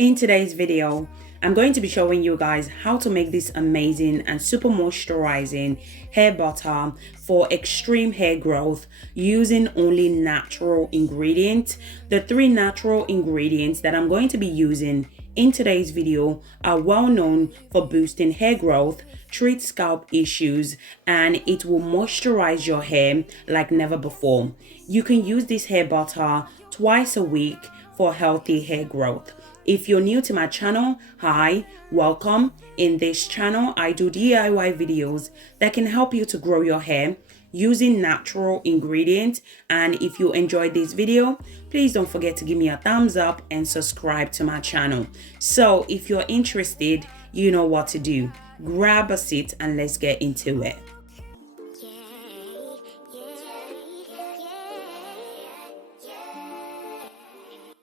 In today's video, I'm going to be showing you guys how to make this amazing and super moisturizing hair butter for extreme hair growth using only natural ingredients. The three natural ingredients that I'm going to be using in today's video are well known for boosting hair growth, treat scalp issues, and it will moisturize your hair like never before. You can use this hair butter twice a week for healthy hair growth. If you're new to my channel, hi, welcome. In this channel, I do DIY videos that can help you to grow your hair using natural ingredients. And if you enjoyed this video, please don't forget to give me a thumbs up and subscribe to my channel. So if you're interested, you know what to do. Grab a seat and let's get into it.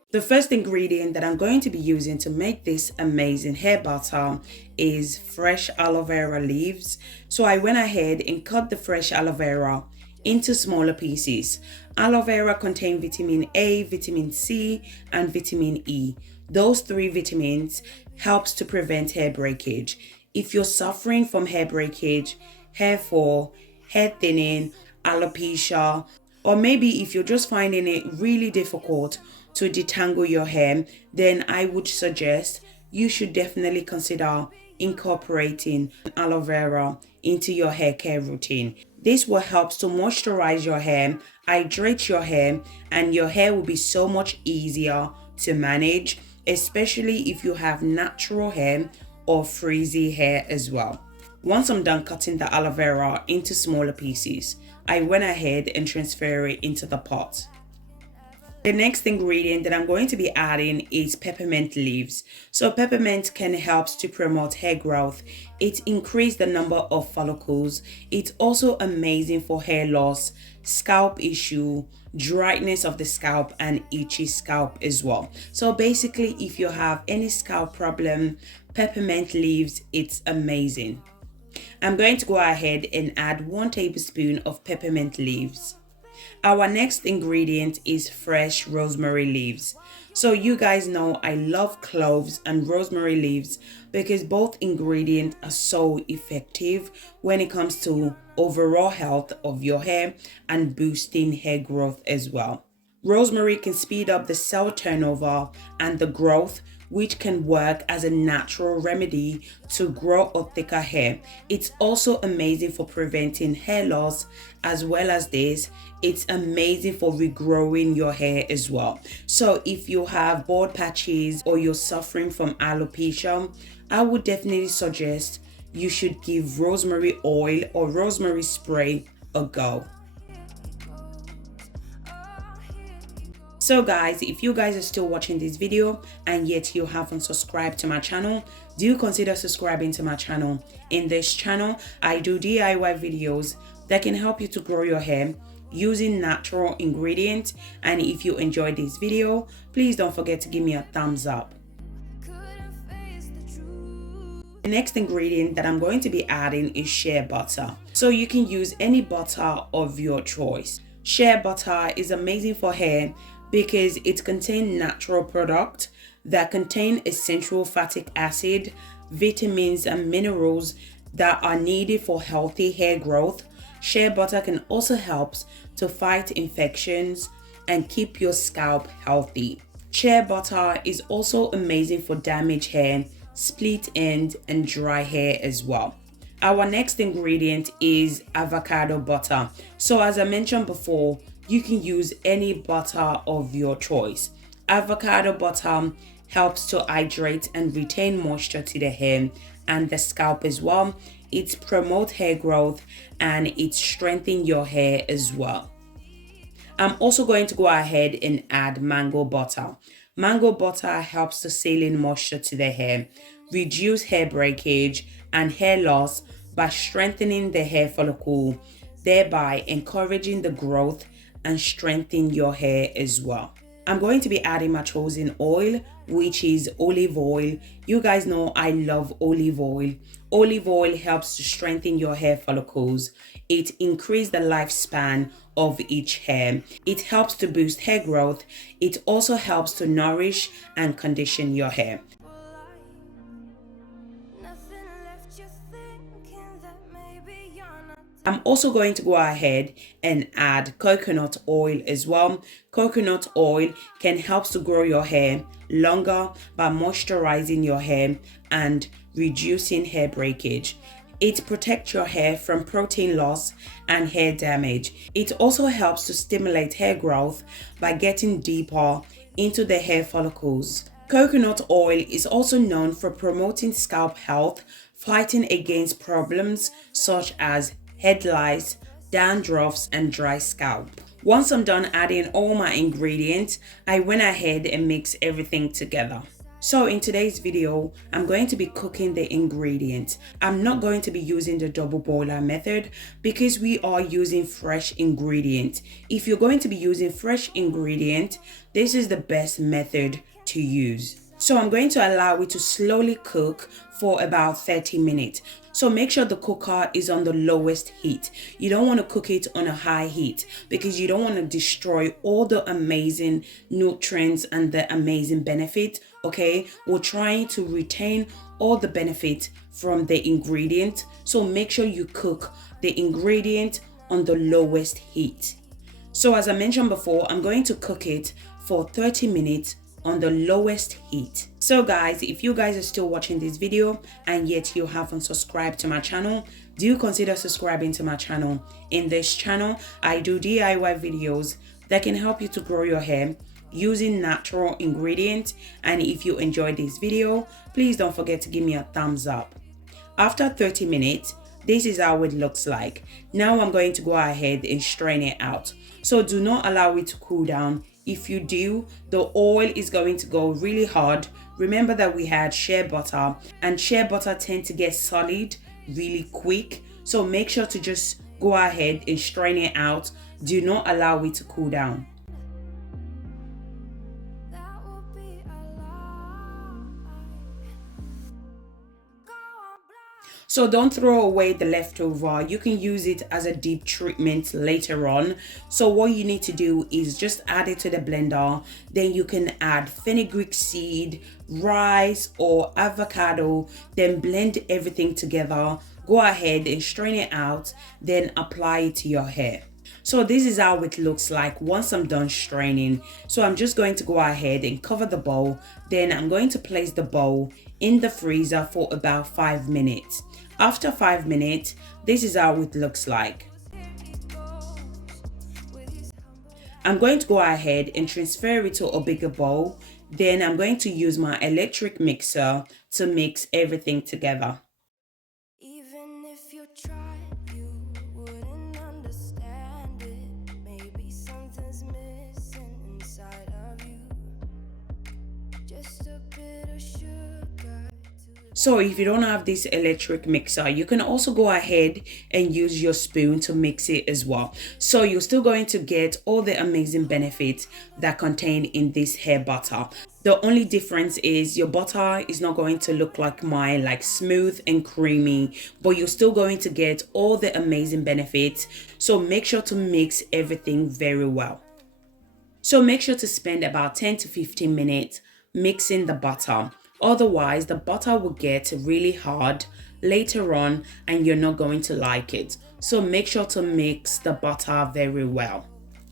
The first ingredient that I'm going to be using to make this amazing hair butter is fresh aloe vera leaves. So I went ahead and cut the fresh aloe vera into smaller pieces. Aloe vera contain vitamin A, vitamin C, and vitamin E. Those three vitamins helps to prevent hair breakage. If you're suffering from hair breakage, hair fall, hair thinning, alopecia, or maybe if you're just finding it really difficult to detangle your hair, then I would suggest you should definitely consider incorporating aloe vera into your hair care routine. This will help to moisturize your hair, hydrate your hair, and your hair will be so much easier to manage, especially if you have natural hair or frizzy hair as well. Once I'm done cutting the aloe vera into smaller pieces, I went ahead and transferred it into the pot. The next ingredient that I'm going to be adding is peppermint leaves. So peppermint can help to promote hair growth. It increases the number of follicles. It's also amazing for hair loss, scalp issue, dryness of the scalp, and itchy scalp as well. So basically, if you have any scalp problem, peppermint leaves, it's amazing. I'm going to go ahead and add 1 tablespoon of peppermint leaves. Our next ingredient is fresh rosemary leaves. So you guys know I love cloves and rosemary leaves because both ingredients are so effective when it comes to overall health of your hair and boosting hair growth as well. Rosemary can speed up the cell turnover and the growth, which can work as a natural remedy to grow a thicker hair. It's also amazing for preventing hair loss, as well as this, it's amazing for regrowing your hair as well. So if you have bald patches or you're suffering from alopecia, I would definitely suggest you should give rosemary oil or rosemary spray a go. So guys, if you guys are still watching this video and yet you haven't subscribed to my channel, do consider subscribing to my channel. In this channel, I do DIY videos that can help you to grow your hair using natural ingredients. And if you enjoyed this video, please don't forget to give me a thumbs up. The next ingredient that I'm going to be adding is shea butter. So you can use any butter of your choice. Shea butter is amazing for hair because it contains natural products that contain essential fatty acid, vitamins, and minerals that are needed for healthy hair growth. Shea butter can also help to fight infections and keep your scalp healthy. Shea butter is also amazing for damaged hair, split end, and dry hair as well. Our next ingredient is avocado butter. So as I mentioned before, you can use any butter of your choice. Avocado butter helps to hydrate and retain moisture to the hair and the scalp as well. It promotes hair growth and it strengthens your hair as well. I'm also going to go ahead and add mango butter. Mango butter helps to seal in moisture to the hair, reduce hair breakage and hair loss by strengthening the hair follicle, thereby encouraging the growth and strengthen your hair as well. I'm going to be adding my chosen oil, which is olive oil. You guys know I love olive oil. Olive oil helps to strengthen your hair follicles. It increases the lifespan of each hair. It helps to boost hair growth. It also helps to nourish and condition your hair. I'm also going to go ahead and add coconut oil as well. Coconut oil can help to grow your hair longer by moisturizing your hair and reducing hair breakage. It protects your hair from protein loss and hair damage. It also helps to stimulate hair growth by getting deeper into the hair follicles. Coconut oil is also known for promoting scalp health, fighting against problems such as head lice, dandruffs, and dry scalp. Once I'm done adding all my ingredients, I went ahead and mixed everything together. So in today's video, I'm going to be cooking the ingredients. I'm not going to be using the double boiler method because we are using fresh ingredients. If you're going to be using fresh ingredients, this is the best method to use. So I'm going to allow it to slowly cook for about 30 minutes. So make sure the cooker is on the lowest heat. You don't want to cook it on a high heat because you don't want to destroy all the amazing nutrients and the amazing benefit. Okay, we're trying to retain all the benefit from the ingredient. So make sure you cook the ingredient on the lowest heat. So as I mentioned before, I'm going to cook it for 30 minutes on the lowest heat. So guys, if you guys are still watching this video and yet you haven't subscribed to my channel, do consider subscribing to my channel. In this channel, I do DIY videos that can help you to grow your hair using natural ingredients. And if you enjoyed this video, please don't forget to give me a thumbs up. After 30 minutes, this is how it looks like. Now I'm going to go ahead and strain it out. So do not allow it to cool down. If you do, the oil is going to go really hard. Remember that we had shea butter, and shea butter tend to get solid really quick. So make sure to just go ahead and strain it out. Do not allow it to cool down. So don't throw away the leftover. You can use it as a deep treatment later on. So what you need to do is just add it to the blender. Then you can add fenugreek seed, rice, or avocado. Then blend everything together. Go ahead and strain it out. Then apply it to your hair. So this is how it looks like once I'm done straining. So I'm just going to go ahead and cover the bowl. Then I'm going to place the bowl in the freezer for about 5 minutes. After 5 minutes, this is how it looks like. I'm going to go ahead and transfer it to a bigger bowl. Then I'm going to use my electric mixer to mix everything together. Even if you try, you wouldn't understand it. Maybe something's missing inside of you. Just a bit of sugar. So if you don't have this electric mixer, you can also go ahead and use your spoon to mix it as well. So you're still going to get all the amazing benefits that contain in this hair butter. The only difference is your butter is not going to look like mine, like smooth and creamy, but you're still going to get all the amazing benefits. So make sure to mix everything very well. So make sure to spend about 10 to 15 minutes mixing the butter. Otherwise, the butter will get really hard later on and you're not going to like it. So make sure to mix the butter very well.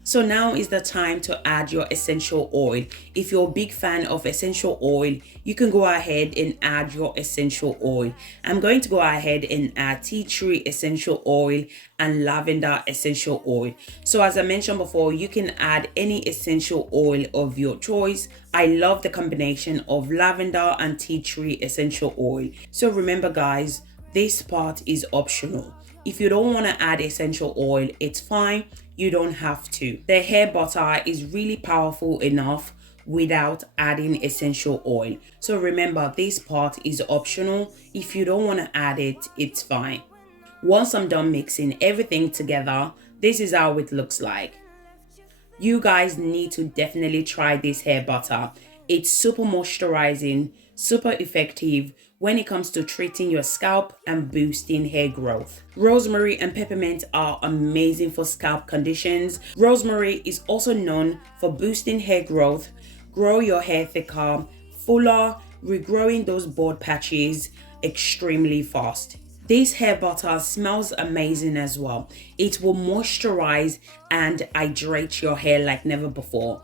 So now is the time to add your essential oil. If you're a big fan of essential oil, you can go ahead and add your essential oil. I'm going to go ahead and add tea tree essential oil and lavender essential oil. So as I mentioned before, you can add any essential oil of your choice. I love the combination of lavender and tea tree essential oil. So remember guys, this part is optional. If you don't want to add essential oil, it's fine. You don't have to. The hair butter is really powerful enough without adding essential oil. So remember, this part is optional. If you don't want to add it, it's fine. Once I'm done mixing everything together, this is how it looks like. You guys need to definitely try this hair butter. It's super moisturizing, super effective when it comes to treating your scalp and boosting hair growth. Rosemary and peppermint are amazing for scalp conditions. Rosemary is also known for boosting hair growth, grow your hair thicker, fuller, regrowing those bald patches extremely fast. This hair butter smells amazing as well. It will moisturize and hydrate your hair like never before.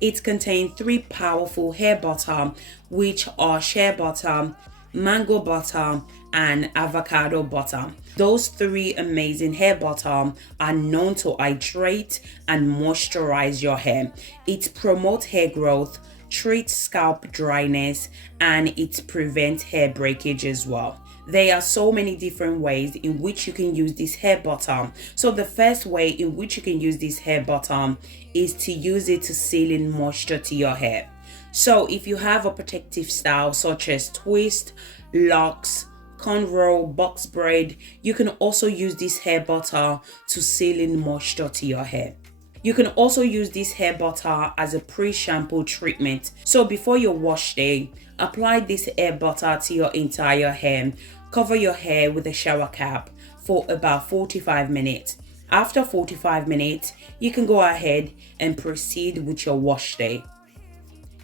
It contains 3 powerful hair butter, which are shea butter, mango butter, and avocado butter. Those 3 amazing hair butter are known to hydrate and moisturize your hair. It promotes hair growth, treats scalp dryness, and it prevents hair breakage as well. There are so many different ways in which you can use this hair butter. So the first way in which you can use this hair butter is to use it to seal in moisture to your hair. So if you have a protective style such as twist, locks, cornrow, box braid, you can also use this hair butter to seal in moisture to your hair. You can also use this hair butter as a pre-shampoo treatment. So before your wash day, apply this hair butter to your entire hair. Cover your hair with a shower cap for about 45 minutes. After 45 minutes, you can go ahead and proceed with your wash day.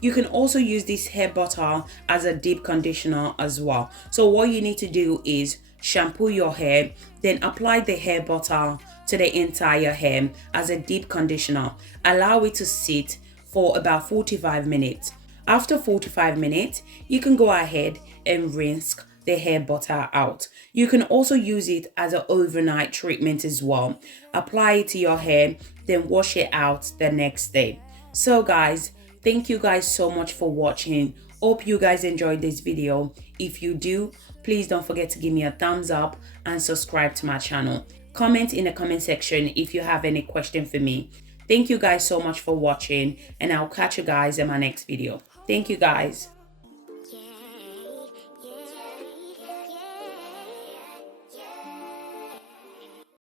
You can also use this hair butter as a deep conditioner as well. So what you need to do is shampoo your hair, then apply the hair butter to the entire hair as a deep conditioner. Allow it to sit for about 45 minutes. After 45 minutes, you can go ahead and rinse the hair butter out. You can also use it as an overnight treatment as well. Apply it to your hair, then wash it out the next day. So guys, thank you guys so much for watching. Hope you guys enjoyed this video. If you do, please don't forget to give me a thumbs up and subscribe to my channel. Comment in the comment section if you have any question for me. Thank you guys so much for watching, and I'll catch you guys in my next video. Thank you guys.